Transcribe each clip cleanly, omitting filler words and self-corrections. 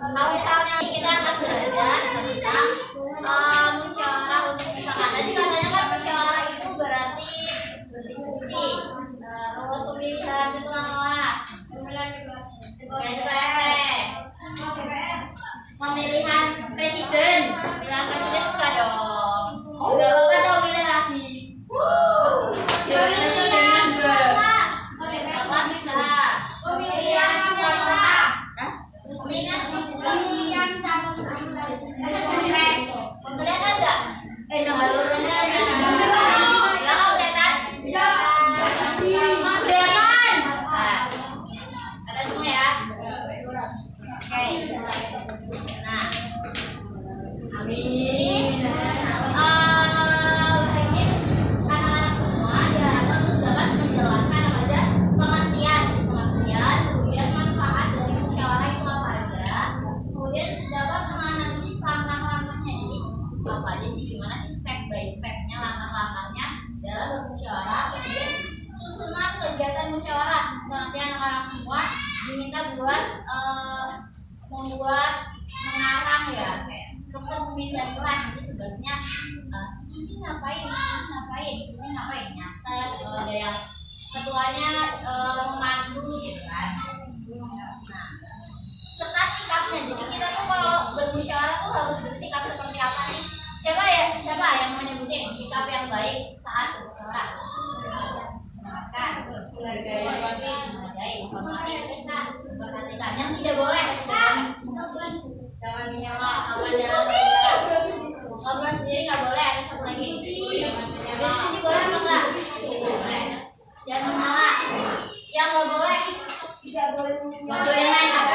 Kalau misalnya kita akan belajar tentang musyawarah untuk mufakat. Tadi katanya kan musyawarah itu berarti berdiskusi. Terus pemilihan ketua kelas, pemilihan presiden. Pemilihan presiden enggak dong? Enggak apa-apa tuh, pilih lagi. Mengarang ya, kayak struktur pemilihan kelas. Jadi tugasnya ini ngapain, nyatet. Ada yang ketuanya memandu gitu kan. Nah, serta sikapnya. Jadi kita tuh kalau bermusyawarah tuh harus bersikap seperti apa nih? Siapa yang mau nyebutin sikap yang baik saat bermusyawarah? Menghargai, menghormati, memperhatikan. Yang tidak boleh jangan menyela, ngobrol sendiri nggak boleh. Ada satu lagi, diskusi boleh apa enggak? Boleh. Jangan mengalah. Yang nggak boleh, nggak boleh main HP.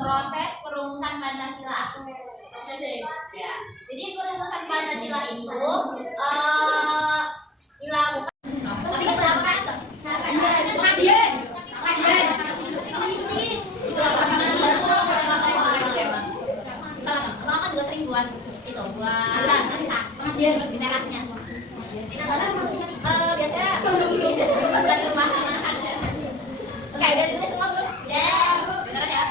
Proses perumusan Pancasila. Ya. Jadi perumusan Pancasila itu dilakukan. Tapi kenapa? Kajian. Selama juga sering buat itu, buat kajian di terasnya. Biasanya bukan rumah. Oke, udah ditulis semua belum? Ya, beneran ya.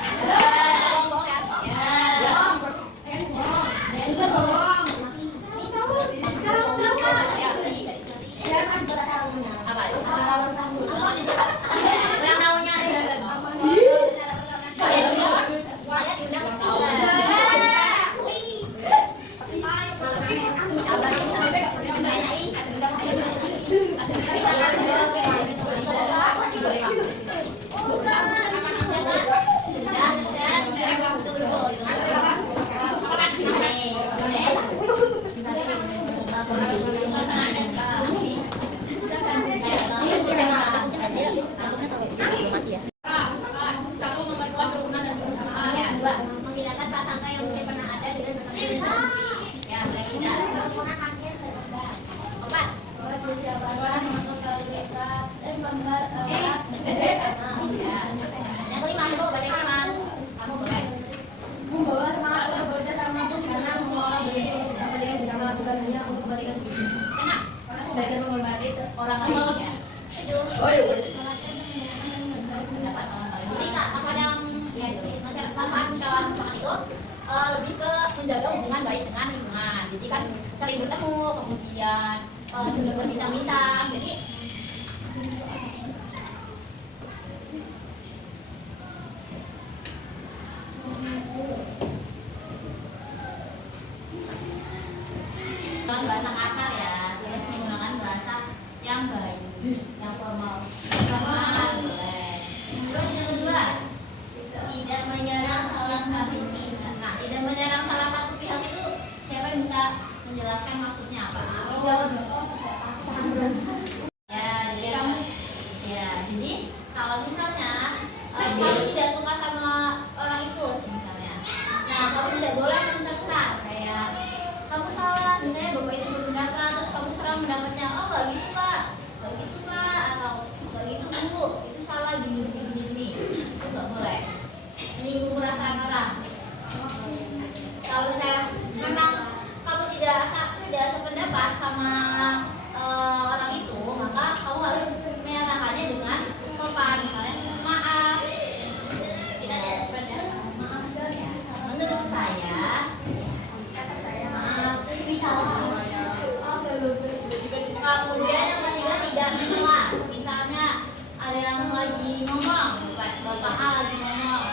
Yang kelima, coba bagaimana? Kamu boleh membawa semangat untuk bekerja sama karena membawa diri untuk kepentingan untuk kebaikan diri. Enak. belajar menghormati orang lain ya. Itu pendapat orang lain. Jadi apa yang manfaat musyawarah itu lebih ke menjaga hubungan baik dengan lingkungan. Jadi kan sering bertemu, kemudian sudah berbincang-bincang. Jadi dengan bahasa kasar ya, terus menggunakan bahasa yang baik, yang formal. Formal boleh. Terus yang kedua, tidak menyerang salah satu pihak. Nah, tidak menyerang salah satu pihak itu siapa yang bisa menjelaskan maksudnya apa? Jadi kalau misalnya kamu tidak suka sama orang itu misalnya, nah kamu tidak boleh mencercar kayak kamu salah, misalnya bapak itu berpendapat terus kamu serang pendapatnya, oh nggak gitu pak, nggak gitu pak, atau nggak gitu bu, itu salah gini, itu nggak boleh menyinggung perasaan orang. Kalau saya memang kamu tidak sependapat sama orang itu, maka kamu harus menyatakannya dengan sopan, misalnya maaf kita tidak sependapat, maaf ya, menurut saya maaf bisa. Kemudian yang ketiga, tidak menyela. Misalnya ada yang lagi ngomong, bapak A lagi ngomong,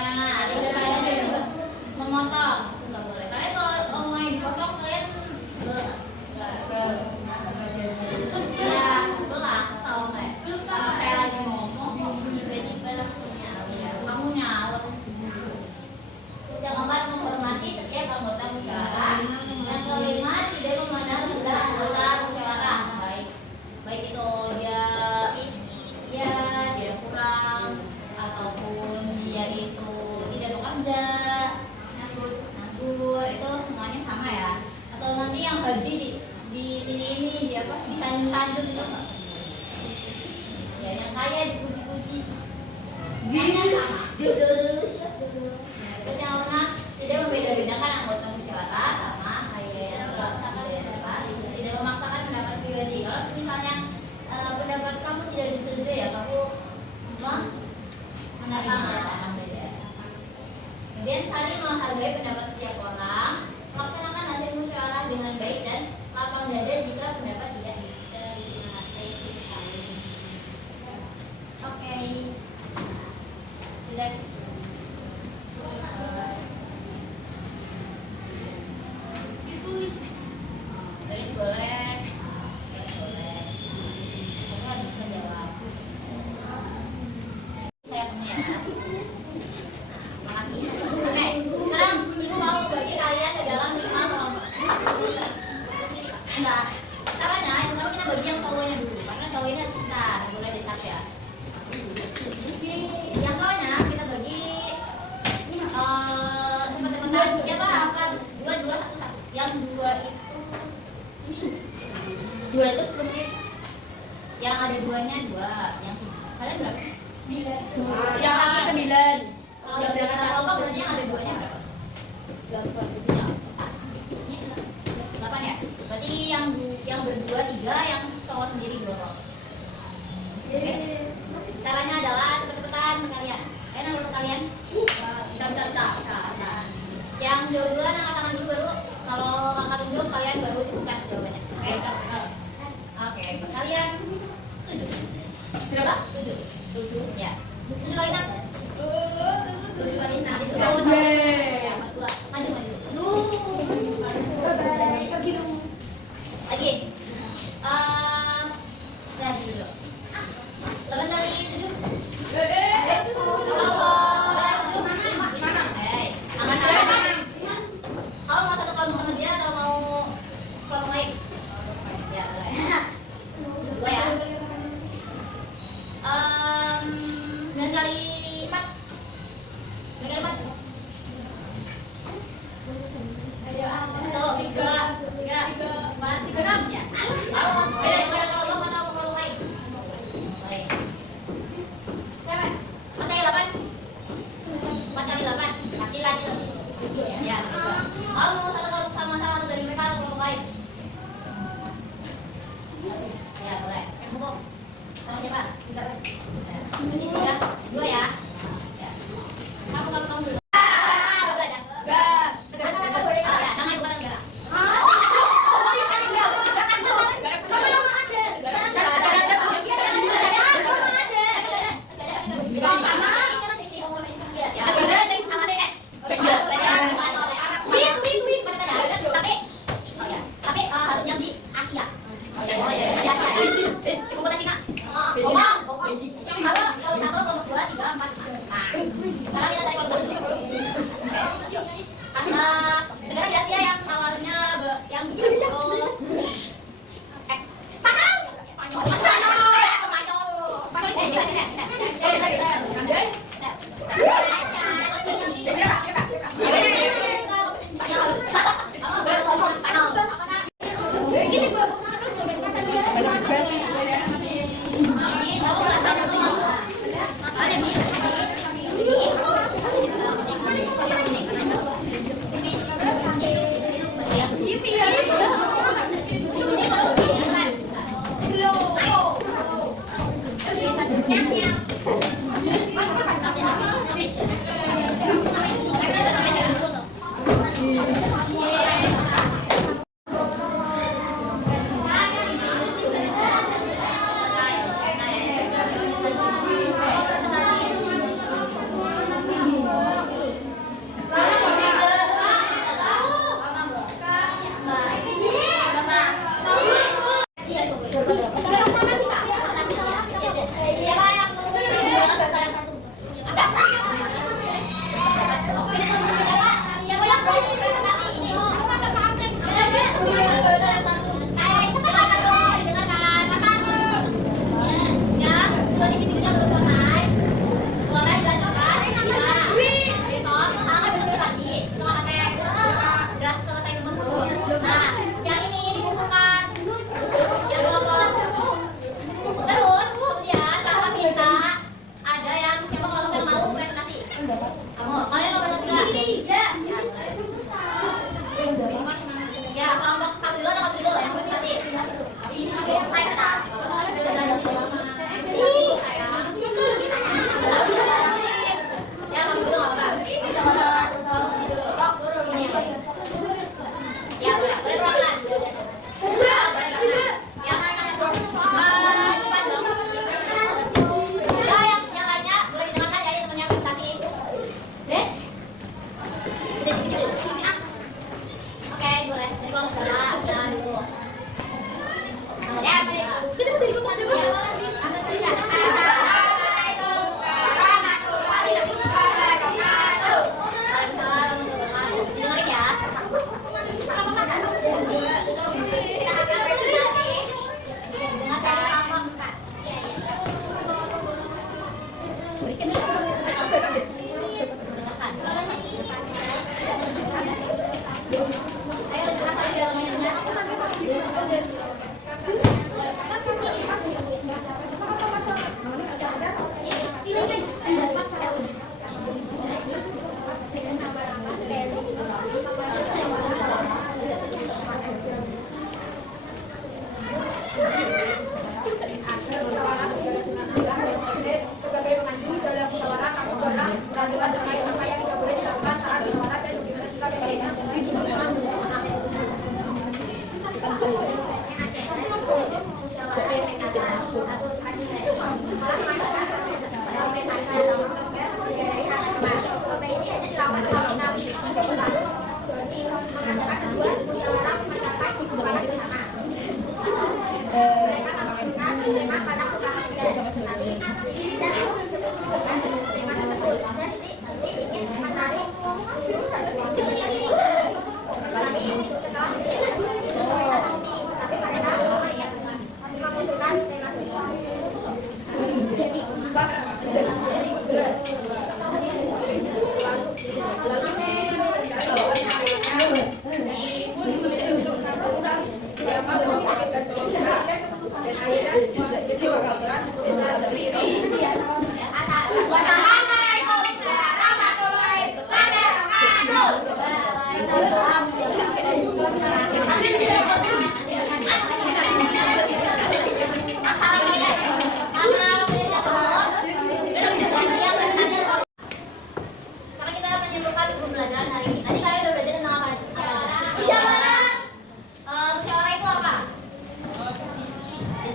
ada kalian juga memotong, nggak boleh. Karena kalau ngomongnya dipotong kalian ya sebelah, kesal nggak? Kalau saya lagi ngomong, tiba-tiba kamu nyaut. Yang keempat, menghormati setiap anggota musyawarah. Yang kelima, tidak memandang rendah anggota musyawarah, baik itu dia kurang ataupun dia itu tidak bekerja, nganggur, itu semuanya sama ya. Atau nanti yang gaji ini disanjung itu enggak? Ya yang kaya dipuji-puji. Semuanya sama. Terus yang keenam, tidak membeda-bedakan anggota musyawarah sama tidak memaksakan pendapat pribadi. Kalau misalnya pendapat kamu tidak disetujui ya kamu menyatakan beda. Kemudian saling menghargai pendapat setiap orang, melaksanakan hasil musyawarah dengan baik dan lapang dada jika pendapat tidak diterima. Oke. Sudah. Tulis boleh. Kamu harus menjawab. Saya punya ya. Makasih. Oke, sekarang ibu mau bagi kalian ke dalam 5 kelompok. Enggak. Caranya, yang pertama kita bagi yang cowoknya dulu, karena cowoknya kita mulai dari 1 ya. Yang cowoknya kita bagi tempat-tempatan siapa akan 2, 1, 1. Yang 2 itu ini. 2 itu 10 menit. Yang ada 2-nya 2, yang 3. Kalian berapa? 9. Yang angka 9. Kalau yang berangkat kelompok berarti yang ada 2-nya berapa? 8 ya? Berarti yang berdua 3, yang cowok sendiri 2 kelompok. Oke? Caranya adalah cepet-cepetan kalian. Nomor kalian bisa. Yang dua-duaan angkat tangan dulu, baru kalau angkat tunjuk kalian baru buka jawabannya. Oke? Oke, kalian 7. Berapa? 7. Ya. 7 kali 6. 7 kali 6. Itu tahu. Ya, 2. Maju. Lagi. Dah dulu. 8 kali 7. Kalau mau satu kelompok sama dia atau mau kelompok lain? Ya, boleh. 2 ya. 9 kali Ya boleh. Yang hukum. Sama siapa? Ini sudah 2 ya. Ya. Kamu dulu. Negara di Asia yang awalnya yang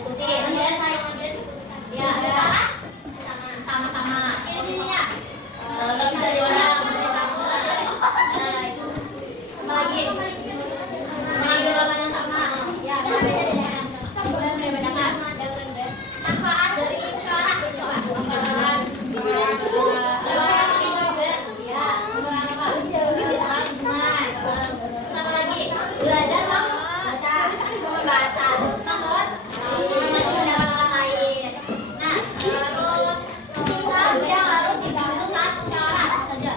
diskusi. Ya, sekarang sama-sama. Ini ya. Nggak bisa diorang satu apa lagi? Mengambil lawan yang sama. Ya, bedakan. Manfaat dari musyawarah coba. Ya, mengurangi apa? Satu lagi, belajar membaca. Membuat pendapat orang lain. Nah, terus sikap yang harus dibangun saat musyawarah saja.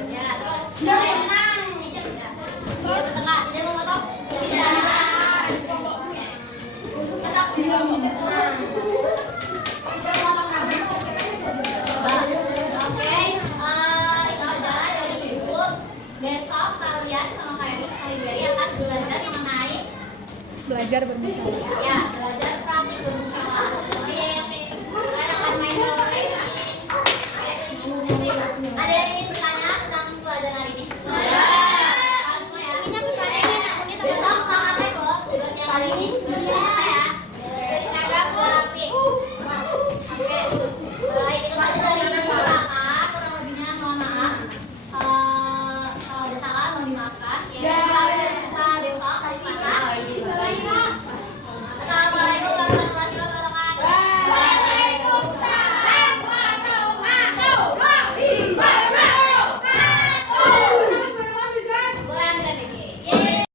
Ya, terus tenang. Tidak bertengkar, tidak memotong, tidak tetap tenang. Oke, itu aja dari YouTube. Besok kalian sama Kak Berry akan belajar mengenai Belajar bermusyawarah. ya, belajar praktik bermusyawarah. Kalian akan main role playing. Ada yang ingin bertanya tentang pelajaran hari ini? Ya. Semua ya. Besok Kak Atep loh tugasnya hari ini.